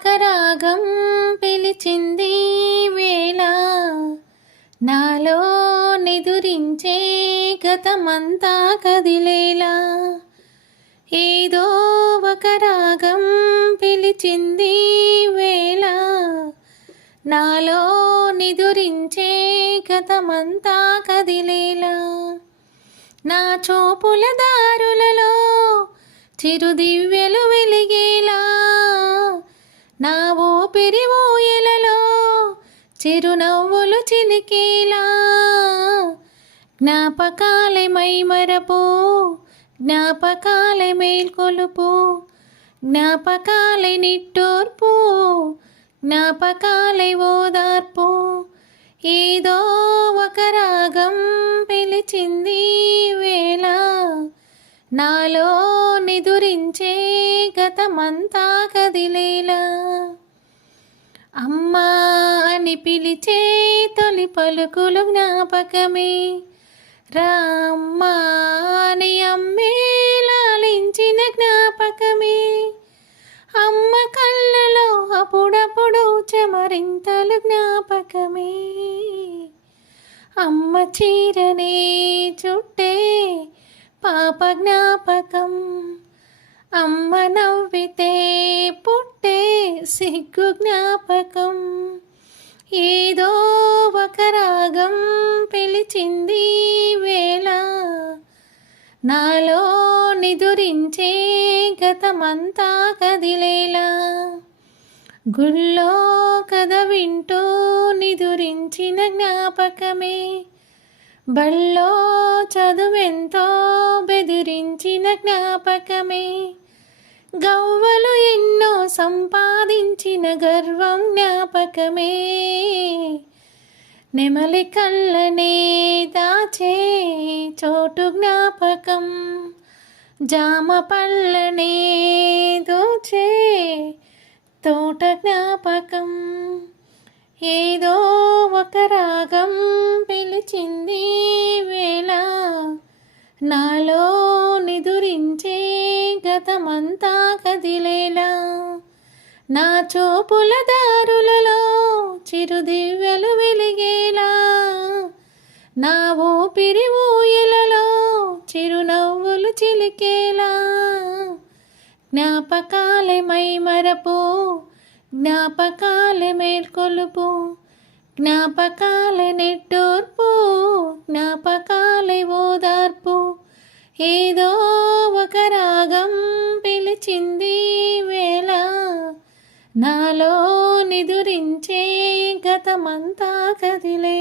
ఒక రాగం పిలిచింది వేళ, నాలో నిదురించే గతమంతా కదిలేలా. ఏదో ఒక రాగం పిలిచింది వేళ, నాలో నిదురించే గతమంతా కదిలేలా. నా చూపుల దారులలో చిరుదివ్యలు వెలిగేలా, నా ఊపిరి ఊయలలో చిరునవ్వులు చిలికేలా. జ్ఞాపకాలే మైమరపు, జ్ఞాపకాలే మేల్కొలుపు, జ్ఞాపకాలే నిట్టూర్పు, జ్ఞాపకాలే ఓదార్పు. ఏదో ఒక రాగం పిలిచింది వేళ, నాలో నిదురించే గతమంతా కదిలేలా. అమ్మా అని పిలిచే తొలి పలుకులు జ్ఞాపకమే, రామ్మా అని అమ్మే లాలించిన జ్ఞాపకమే. అమ్మ కళ్ళలో అప్పుడప్పుడు చెమరింతలు జ్ఞాపకమే. అమ్మ చీరనే చుట్టే పాప జ్ఞాపకం, అమ్మ నవ్వితే పుట్టే సిగ్గు జ్ఞాపకం. ఏదో ఒక రాగం పిలిచింది వేళ, నాలో నిదురించే గతమంతా కదిలేలా. గుళ్ళో కథ వింటూ నిదురించిన జ్ఞాపకమే, బళ్ళో చదువెంతో బెదిరించిన జ్ఞాపకమే. గవ్వలు ఎన్నో సంపాదించిన గర్వం జ్ఞాపకమే. నెమలి కళ్ళనే దాచే చోటు జ్ఞాపకం, జామ పళ్ళనే దోచే తోట జ్ఞాపకం. ఏదో ఒక రాగం పిలిచింది వేళ, నాలో నిదురించే గతమంతా కదిలేలా. నా చూపుల దారులలో చిరుదివ్యలు వెలిగేలా, నా ఊపిరి ఊయలలో చిరునవ్వులు చిలికేలా. జ్ఞాపకాలే మైమరపు, జ్ఞాపకాలే మేల్కొలుపు, జ్ఞాపకాలే నిట్టూర్పు, జ్ఞాపకాలే ఓదార్పు. ఏదో ఒక రాగం పిలిచింది వేళ, నాలో నిదురించే గతమంతా కదిలే.